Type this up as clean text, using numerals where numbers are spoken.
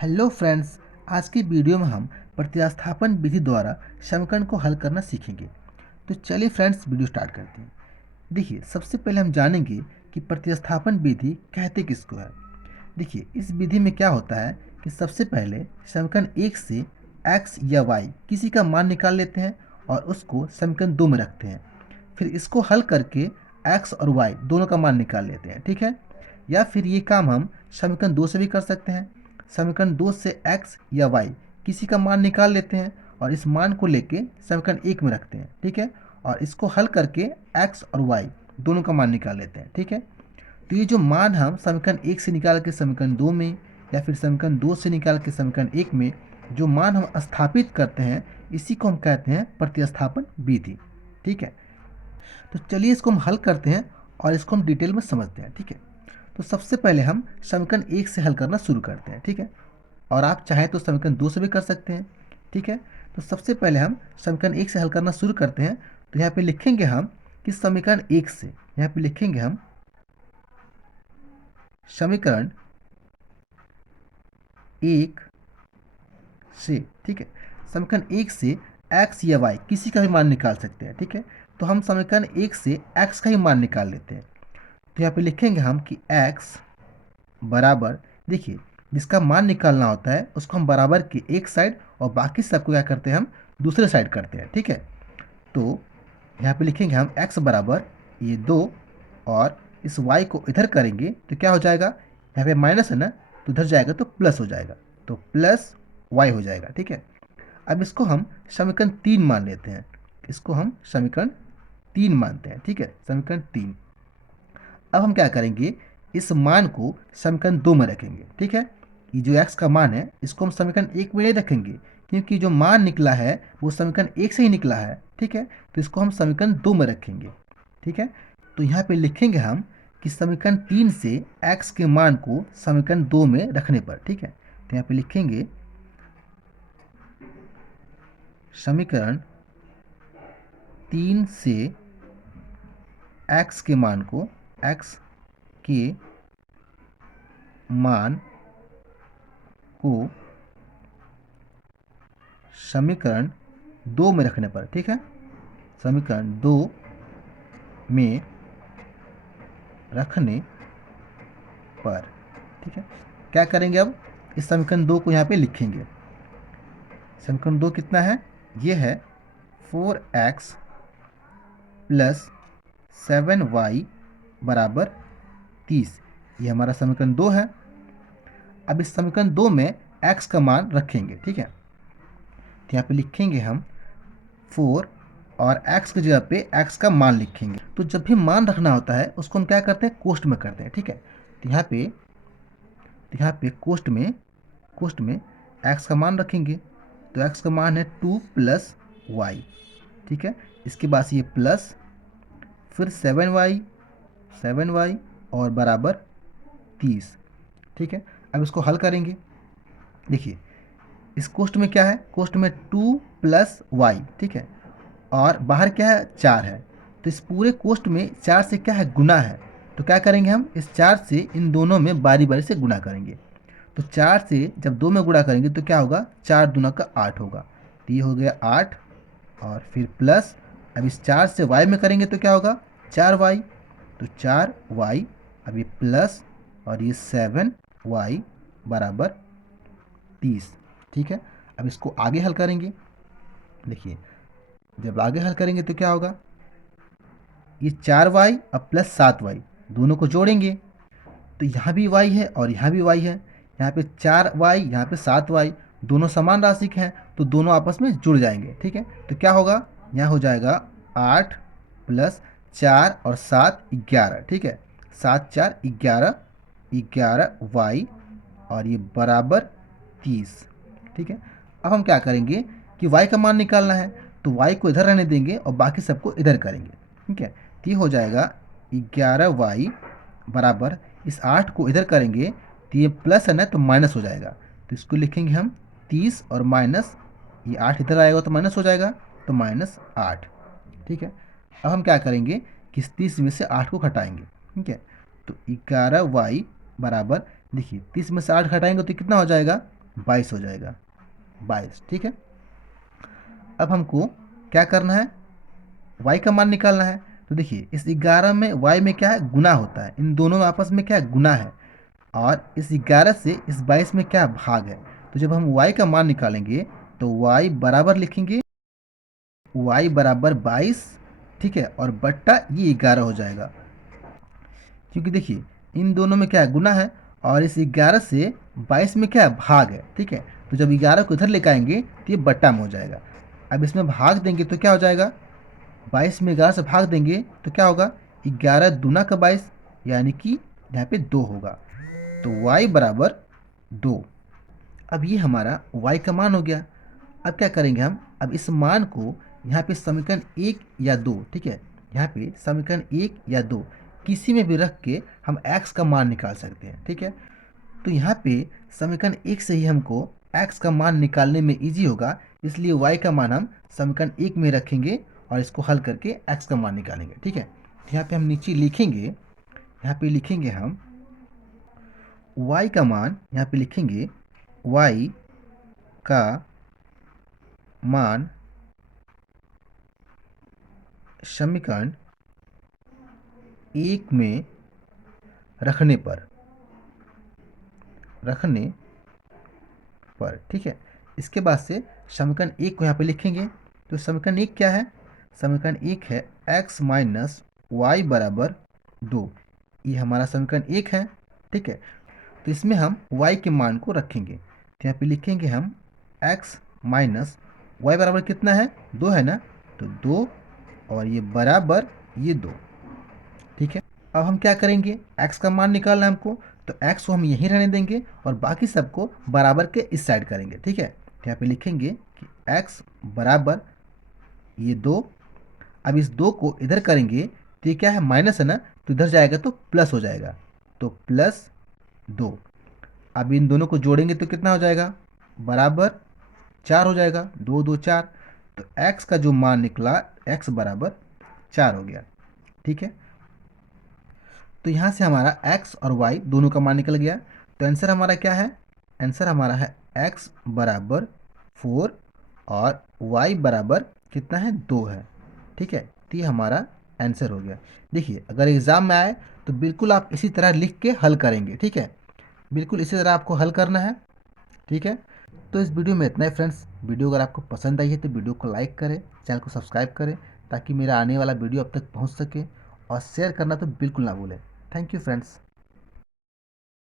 Hello friends. आज की video में हम प्रतिस्थापन विधि द्वारा समीकरण को हल करना सीखेंगे। तो चलिए फ्रेंड्स वीडियो स्टार्ट करते हैं। देखिए, सबसे पहले हम जानेंगे कि प्रतिस्थापन विधि कहते किसको है। देखिए, इस विधि में क्या होता है कि सबसे पहले समीकरण एक से x या y किसी का मान निकाल लेते हैं और उसको समीकरण दो में रखते हैं। फिर इसको हल करके x और y दोनों का मान निकाल लेते हैं, ठीक है। या फिर ये काम हम समीकरण दो से भी कर सकते हैं। समीकरण दो से x या y किसी का मान निकाल लेते हैं और इस मान को लेके समीकरण एक में रखते हैं, ठीक है। और इसको हल करके x और y दोनों का मान निकाल लेते हैं, ठीक है। तो ये जो मान हम समीकरण एक से निकाल के समीकरण दो में या फिर समीकरण दो से निकाल के समीकरण एक में जो मान हम स्थापित करते हैं, इसी को हम कहते हैं प्रतिस्थापन विधि, ठीक है। तो चलिए इसको हम हल करते हैं और इसको हम डिटेल में समझते हैं, ठीक है। तो सबसे पहले हम समीकरण एक से हल करना शुरू करते हैं, ठीक है। और आप चाहें तो समीकरण दो से भी कर सकते हैं, ठीक है। तो सबसे पहले हम समीकरण एक से हल करना शुरू करते हैं। तो यहाँ पे लिखेंगे हम कि समीकरण एक से, यहाँ पे लिखेंगे हम समीकरण एक से, ठीक है। समीकरण एक से x या y किसी का भी मान निकाल सकते हैं, ठीक है। तो हम समीकरण एक से x का ही मान निकाल लेते हैं। तो यहाँ पे लिखेंगे हम कि x बराबर, देखिए, जिसका मान निकालना होता है उसको हम बराबर के एक साइड और बाकी सबको क्या करते हैं, हम दूसरे साइड करते हैं, ठीक है। तो यहाँ पे लिखेंगे हम x बराबर ये दो और इस y को इधर करेंगे तो क्या हो जाएगा, यहाँ पे माइनस है ना, तो इधर जाएगा तो प्लस हो जाएगा, तो प्लस y हो जाएगा, ठीक है। अब इसको हम समीकरण तीन मान लेते हैं, इसको हम समीकरण तीन मानते हैं, ठीक है, समीकरण तीन। अब हम क्या करेंगे, इस मान को समीकरण दो में रखेंगे, ठीक है। ये जो x का मान है इसको हम समीकरण एक में नहीं रखेंगे क्योंकि जो मान निकला है वो समीकरण एक से ही निकला है, ठीक है। तो इसको हम समीकरण दो में रखेंगे, ठीक है। तो यहाँ पे लिखेंगे हम कि समीकरण तीन से x के मान को समीकरण दो में रखने पर, ठीक है। तो यहाँ पे लिखेंगे समीकरण तीन से x के मान को, x के मान को समीकरण दो में रखने पर, ठीक है, समीकरण दो में रखने पर, ठीक है। क्या करेंगे, अब इस समीकरण दो को यहाँ पे लिखेंगे। समीकरण दो कितना है, ये है 4x प्लस 7y बराबर 30। ये हमारा समीकरण दो है। अब इस समीकरण दो में x का मान रखेंगे, ठीक है। तो यहाँ पे लिखेंगे हम 4 और x की जगह पे x का मान लिखेंगे। तो जब भी मान रखना होता है उसको हम क्या करते हैं, कोष्ट में करते हैं, ठीक है। तो यहाँ पे कोष्ट में x का मान रखेंगे। तो x का मान है 2 प्लस वाई, ठीक है। इसके बाद ये प्लस फिर 7y और बराबर 30, ठीक है। अब इसको हल करेंगे। देखिए, इस कोष्ट में क्या है, कोष्ट में 2 प्लस वाई, ठीक है, और बाहर क्या है, 4 है। तो इस पूरे कोष्ट में 4 से क्या है, गुना है। तो क्या करेंगे, हम इस 4 से इन दोनों में बारी बारी से गुना करेंगे। तो 4 से जब दो में गुणा करेंगे तो क्या होगा, 4 दूना का 8 होगा। तो ये हो गया 8 और फिर प्लस, अब इस 4 से y में करेंगे तो क्या होगा, 4y। तो 4y, अब ये प्लस और ये 7y बराबर 30, ठीक है। अब इसको आगे हल करेंगे। देखिए, जब आगे हल करेंगे तो क्या होगा, ये 4y अब प्लस 7y दोनों को जोड़ेंगे तो यहाँ भी y है और यहाँ भी y है। यहाँ पे 4y, यहाँ पे 7y, दोनों समान राशि के हैं तो दोनों आपस में जुड़ जाएंगे, ठीक है। तो क्या होगा, यहाँ हो जाएगा 8 प्लस 4 और 7 11, ठीक है। 7 4 11, 11y और ये बराबर 30, ठीक है। अब हम क्या करेंगे कि y का मान निकालना है तो y को इधर रहने देंगे और बाकी सबको इधर करेंगे, ठीक है। तो ये हो जाएगा 11y बराबर, इस 8 को इधर करेंगे तो ये प्लस है ना तो माइनस हो जाएगा। तो इसको लिखेंगे हम 30 और माइनस, ये 8 इधर आएगा तो माइनस हो जाएगा, तो -8, ठीक है। अब हम क्या करेंगे कि इस 30 में से 8 को घटाएंगे, ठीक है। तो 11y बराबर, देखिए 30 में से 8 घटाएंगे तो कितना हो जाएगा, 22 हो जाएगा, 22। ठीक है, अब हमको क्या करना है, y का मान निकालना है। तो देखिए इस 11 में y में क्या है, गुना होता है, इन दोनों में आपस में क्या है, गुना है। और इस 11 से इस 22 में क्या भाग है। तो जब हम y का मान निकालेंगे तो y बराबर लिखेंगे, y बराबर 22, ठीक है, और बट्टा ये 11 हो जाएगा, क्योंकि देखिए इन दोनों में क्या है, गुना है, और इस 11 से 22 में क्या है, भाग है। ठीक है, तो जब 11 को इधर लेकर आएंगे तो ये बट्टा में हो जाएगा। अब इसमें भाग देंगे तो क्या हो जाएगा, 22 में 11 से भाग देंगे तो क्या होगा, 11 दूना का 22, यानी कि यहाँ पे 2 होगा। तो y बराबर 2। अब ये हमारा y का मान हो गया। अब क्या करेंगे हम, अब इस मान को यहाँ पे समीकरण 1 या 2, ठीक है, यहाँ पे समीकरण 1 या 2 किसी में भी रख के हम x का मान निकाल सकते हैं। ठीक है, तो यहाँ पे समीकरण 1 से ही हमको x का मान निकालने में इजी होगा, इसलिए y का मान हम समीकरण 1 में रखेंगे और इसको हल करके x का मान निकालेंगे। ठीक है, तो यहाँ पे हम नीचे लिखेंगे, यहाँ पे लिखेंगे हम y का मान, यहाँ पे लिखेंगे y का मान समीकरण 1 में रखने पर, ठीक है। इसके बाद से समीकरण 1 को यहाँ पे लिखेंगे। तो समीकरण 1 क्या है, समीकरण 1 है x माइनस वाई बराबर 2। ये हमारा समीकरण 1 है। ठीक है, तो इसमें हम y के मान को रखेंगे, तो यहाँ पे लिखेंगे हम x माइनस वाई बराबर कितना है, 2 है ना, तो 2 और ये बराबर ये 2। ठीक है, अब हम क्या करेंगे, x का मान निकालना है हमको, तो x को हम यहीं रहने देंगे और बाकी सबको बराबर के इस साइड करेंगे। ठीक है, तो यहाँ पे लिखेंगे कि x बराबर ये 2। अब इस 2 को इधर करेंगे तो ये क्या है, माइनस है ना, तो इधर जाएगा तो प्लस हो जाएगा, तो प्लस 2। अब इन दोनों को जोड़ेंगे तो कितना हो जाएगा, बराबर 4 हो जाएगा, 2 2 4। तो x का जो मान निकला, x बराबर 4 हो गया। ठीक है, तो यहाँ से हमारा x और y दोनों का मान निकल गया। तो आंसर हमारा क्या है, आंसर हमारा है x बराबर 4 और y बराबर कितना है, 2 है। ठीक है, तो ये हमारा आंसर हो गया। देखिए अगर एग्ज़ाम में आए तो बिल्कुल आप इसी तरह लिख के हल करेंगे। ठीक है, बिल्कुल इसी तरह आपको हल करना है। ठीक है, तो इस वीडियो में इतना ही फ्रेंड्स। वीडियो अगर आपको पसंद आई है तो वीडियो को लाइक करें, चैनल को सब्सक्राइब करें, ताकि मेरा आने वाला वीडियो अब तक पहुंच सके, और शेयर करना तो बिल्कुल ना भूलें। Thank you friends.